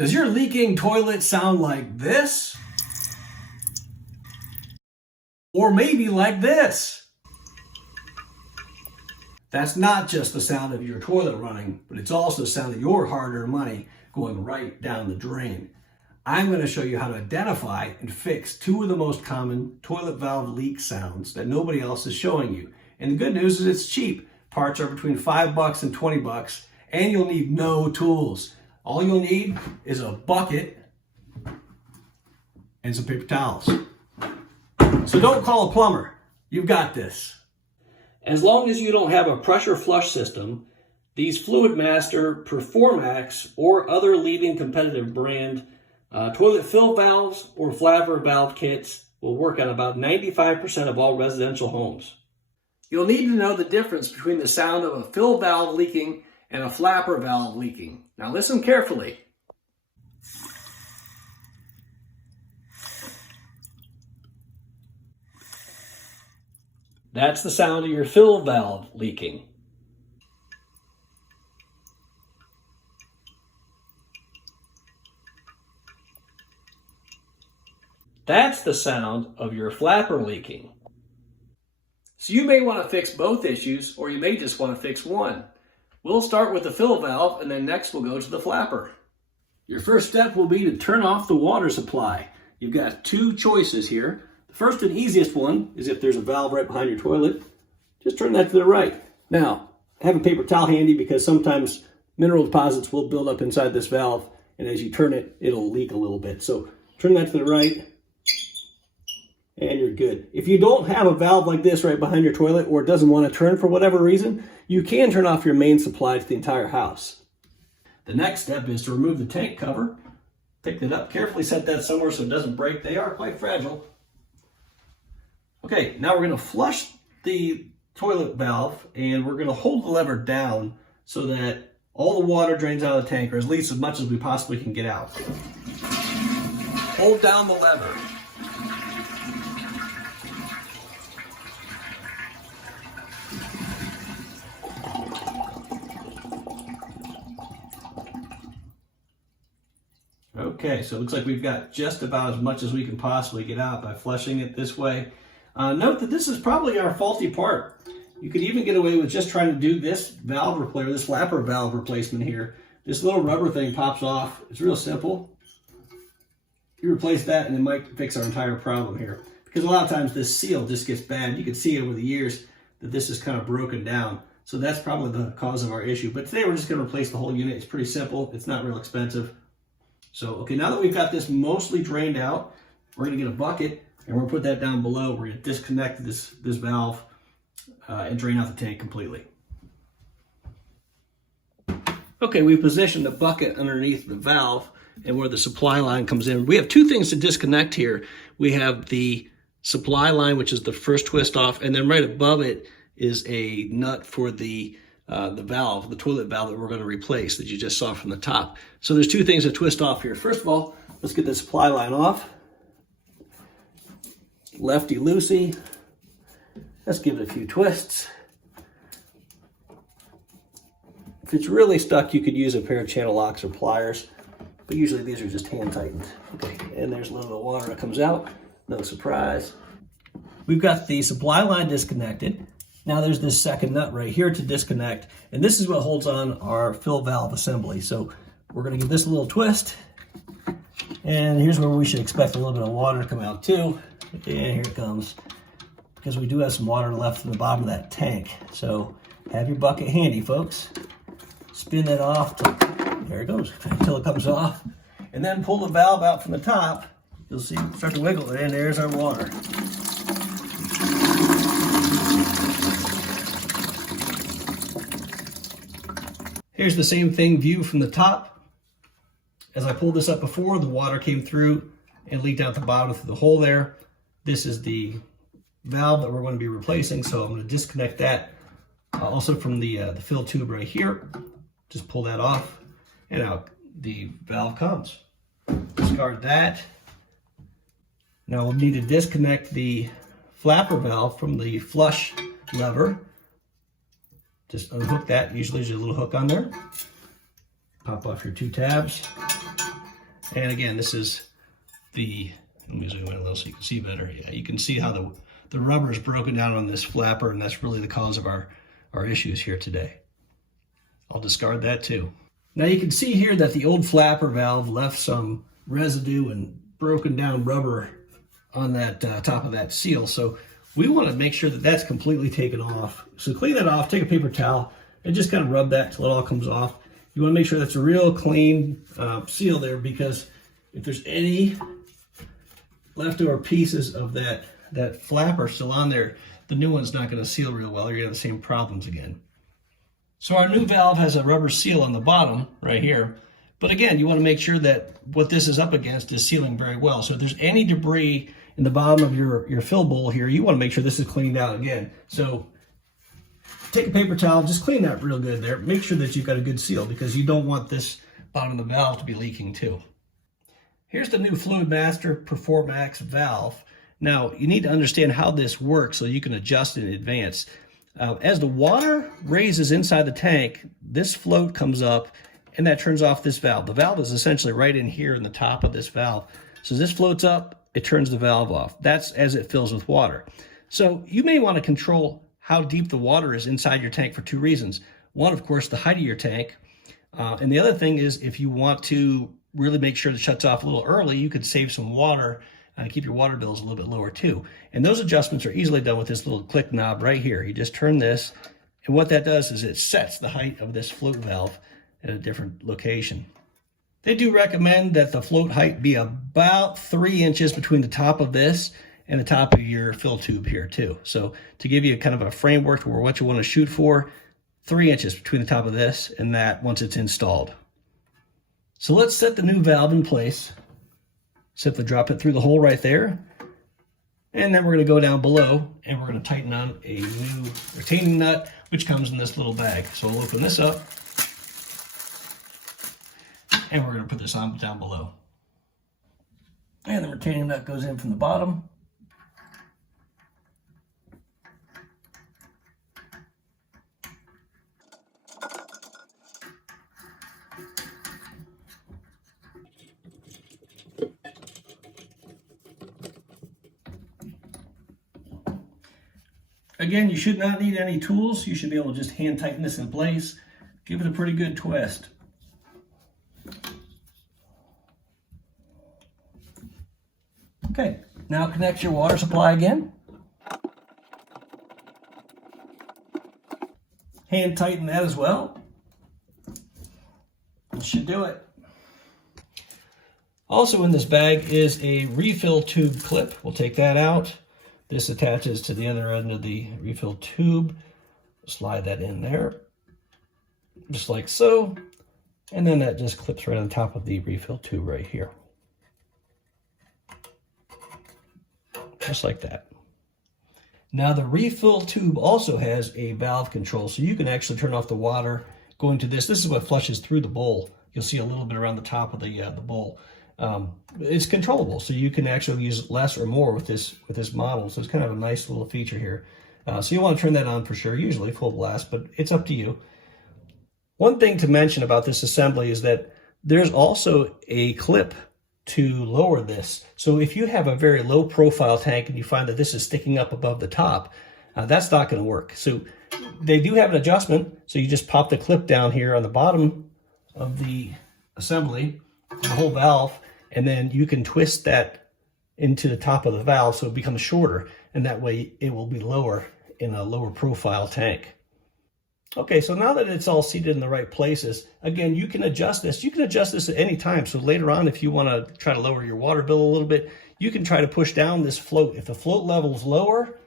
Does your leaking toilet sound like this? Or maybe like this? That's not just the sound of your toilet running, but it's also the sound of your hard-earned money going right down the drain. I'm going to show you how to identify and fix two of the most common toilet valve leak sounds that nobody else is showing you. And the good news is it's cheap. Parts are between $5 and $20, and you'll need no tools. All you'll need is a bucket and some paper towels. So don't call a plumber. You've got this. As long as you don't have a pressure flush system, these Fluidmaster Performax or other leading competitive brand toilet fill valves or flapper valve kits will work on about 95% of all residential homes. You'll need to know the difference between the sound of a fill valve leaking and a flapper valve leaking. Now listen carefully. That's the sound of your fill valve leaking. That's the sound of your flapper leaking. So you may want to fix both issues, or you may just want to fix one. We'll start with the fill valve, and then next we'll go to the flapper. Your first step will be to turn off the water supply. You've got two choices here. The first and easiest one is if there's a valve right behind your toilet, just turn that to the right. Now, have a paper towel handy because sometimes mineral deposits will build up inside this valve, and as you turn it, it'll leak a little bit. So turn that to the right, and you're good. If you don't have a valve like this right behind your toilet, or it doesn't want to turn for whatever reason, you can turn off your main supply to the entire house. The next step is to remove the tank cover. Pick it up, carefully set that somewhere so it doesn't break. They are quite fragile. Okay, now we're going to flush the toilet valve, and we're going to hold the lever down so that all the water drains out of the tank, or at least as much as we possibly can get out. Hold down the lever. Okay, so it looks like we've got just about as much as we can possibly get out by flushing it this way. Note that this is probably our faulty part. You could even get away with just trying to do this valve repair, this flapper valve replacement here. This little rubber thing pops off. It's real simple. You replace that and it might fix our entire problem here. Because a lot of times this seal just gets bad. You can see over the years that this is kind of broken down. So that's probably the cause of our issue. But today we're just going to replace the whole unit. It's pretty simple. It's not real expensive. So, okay, now that we've got this mostly drained out, we're going to get a bucket and we're going to put that down below. We're going to disconnect this valve and drain out the tank completely. Okay, we've positioned the bucket underneath the valve and where the supply line comes in. We have two things to disconnect here. We have the supply line, which is the first twist off, and then right above it is a nut for the valve, the toilet valve that we're going to replace that you just saw from the top. So there's two things to twist off here. First of all, let's get the supply line off. Lefty-loosey. Let's give it a few twists. If it's really stuck, you could use a pair of channel locks or pliers, but usually these are just hand tightened. Okay, and there's a little bit of water that comes out. No surprise. We've got the supply line disconnected. Now there's this second nut right here to disconnect, and this is what holds on our fill valve assembly. So we're going to give this a little twist, and here's where we should expect a little bit of water to come out too. And here it comes, because we do have some water left in the bottom of that tank. So have your bucket handy, folks. Spin that off, there it goes, until it comes off, and then pull the valve out from the top. You'll see, start to wiggle it, and there's our water. Here's the same thing view from the top. As I pulled this up before, the water came through and leaked out the bottom through the hole there. This is the valve that we're going to be replacing, so I'm going to disconnect that also from the fill tube right here. Just pull that off, and out the valve comes. Discard that. Now we'll need to disconnect the flapper valve from the flush lever. Just unhook that. Usually there's a little hook on there. Pop off your two tabs. And again, this is the, let me zoom in a little so you can see better. Yeah, you can see how the rubber is broken down on this flapper, and that's really the cause of our issues here today. I'll discard that too. Now you can see here that the old flapper valve left some residue and broken down rubber on that top of that seal. So we want to make sure that that's completely taken off. So clean that off, take a paper towel, and just kind of rub that till it all comes off. You want to make sure that's a real clean seal there, because if there's any leftover pieces of that flapper still on there, the new one's not going to seal real well. You're going to have the same problems again. So our new valve has a rubber seal on the bottom right here. But again, you want to make sure that what this is up against is sealing very well. So if there's any debris in the bottom of your fill bowl here, you want to make sure this is cleaned out again. So take a paper towel, just clean that real good there. Make sure that you've got a good seal, because you don't want this bottom of the valve to be leaking too. Here's the new Fluidmaster PerforMax valve. Now, you need to understand how this works so you can adjust in advance. As the water raises inside the tank, this float comes up and that turns off this valve. The valve is essentially right in here in the top of this valve. So as this floats up, it turns the valve off. That's as it fills with water. So you may want to control how deep the water is inside your tank for two reasons. One, of course, the height of your tank. And the other thing is, if you want to really make sure it shuts off a little early, you could save some water and keep your water bills a little bit lower too. And those adjustments are easily done with this little click knob right here. You just turn this, and what that does is it sets the height of this float valve at a different location. They do recommend that the float height be about 3 inches between the top of this and the top of your fill tube here too. So to give you kind of a framework for what you want to shoot for, 3 inches between the top of this and that once it's installed. So let's set the new valve in place. Simply drop it through the hole right there. And then we're going to go down below and we're going to tighten on a new retaining nut, which comes in this little bag. So we'll open this up and we're going to put this on down below. And the retaining nut goes in from the bottom. Again, you should not need any tools. You should be able to just hand tighten this in place. Give it a pretty good twist. Okay, now connect your water supply again. Hand tighten that as well. That should do it. Also in this bag is a refill tube clip. We'll take that out. This attaches to the other end of the refill tube. Slide that in there, just like so. And then that just clips right on top of the refill tube right here. Just like that. Now the refill tube also has a valve control, so you can actually turn off the water going to this. This is what flushes through the bowl. You'll see a little bit around the top of the bowl. It's controllable, so you can actually use less or more with this model. So it's kind of a nice little feature here. So you want to turn that on for sure, usually full blast, but it's up to you. One thing to mention about this assembly is that there's also a clip to lower this. So if you have a very low profile tank and you find that this is sticking up above the top, that's not going to work. So they do have an adjustment. So you just pop the clip down here on the bottom of the assembly, the whole valve, and then you can twist that into the top of the valve so it becomes shorter, and that way it will be lower in a lower profile tank. Okay, so now that it's all seated in the right places, again, you can adjust this. You can adjust this at any time. So later on, if you want to try to lower your water bill a little bit, you can try to push down this float. If the float level is lower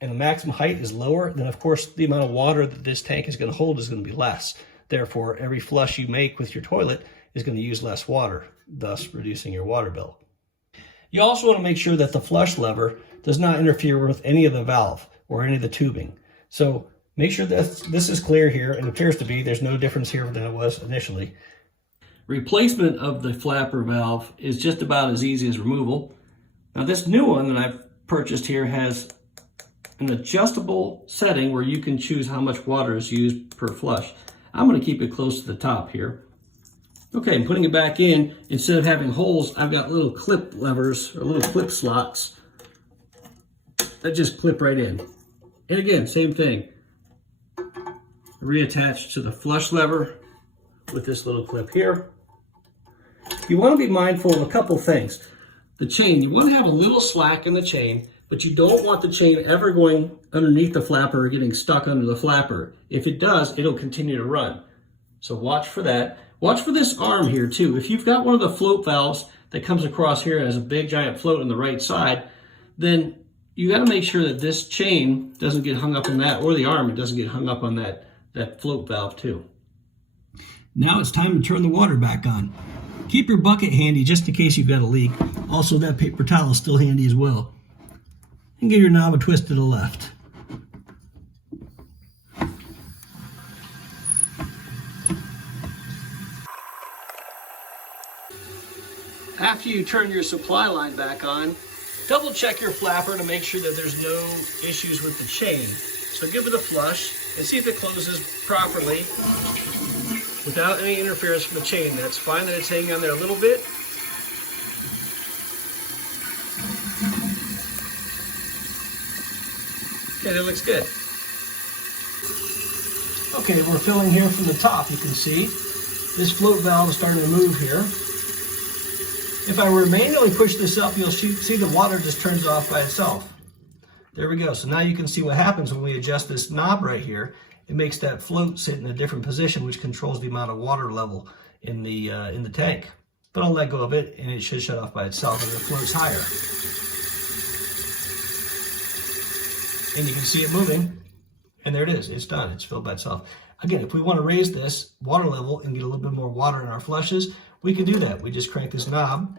and the maximum height is lower, then of course the amount of water that this tank is going to hold is going to be less. Therefore, every flush you make with your toilet is going to use less water, thus reducing your water bill. You also want to make sure that the flush lever does not interfere with any of the valve or any of the tubing. So make sure that this is clear here, and it appears to be. There's no difference here than it was initially. Replacement of the flapper valve is just about as easy as removal. Now this new one that I've purchased here has an adjustable setting where you can choose how much water is used per flush. I'm going to keep it close to the top here. Okay, I'm putting it back in. Instead of having holes, I've got little clip levers or little clip slots that just clip right in. And again, same thing. Reattach to the flush lever with this little clip here. You want to be mindful of a couple things. The chain, you want to have a little slack in the chain, but you don't want the chain ever going underneath the flapper or getting stuck under the flapper. If it does, it'll continue to run. So watch for that. Watch for this arm here too. If you've got one of the float valves that comes across here as a big giant float on the right side, then you got to make sure that this chain doesn't get hung up on that, or the arm, it doesn't get hung up on that float valve too. Now it's time to turn the water back on. Keep your bucket handy just in case you've got a leak. Also, that paper towel is still handy as well. And give your knob a twist to the left. After you turn your supply line back on, double check your flapper to make sure that there's no issues with the chain. So give it a flush and see if it closes properly without any interference from the chain. That's fine that it's hanging on there a little bit. Okay, that looks good. Okay, we're filling here from the top. You can see this float valve is starting to move here. If I were to manually push this up, you'll see the water just turns off by itself. There we go. So now you can see what happens when we adjust this knob right here. It makes that float sit in a different position, which controls the amount of water level in the tank. But I'll let go of it, and it should shut off by itself as it floats higher. And you can see it moving, and there it is. It's done. It's filled by itself. Again, if we want to raise this water level and get a little bit more water in our flushes, we can do that. We just crank this knob.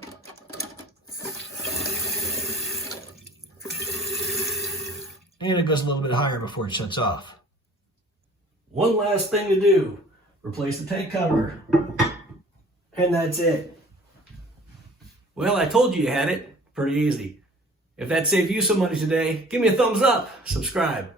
And it goes a little bit higher before it shuts off. One last thing to do. Replace the tank cover. And that's it. Well, I told you had it. Pretty easy. If that saved you some money today, give me a thumbs up. Subscribe.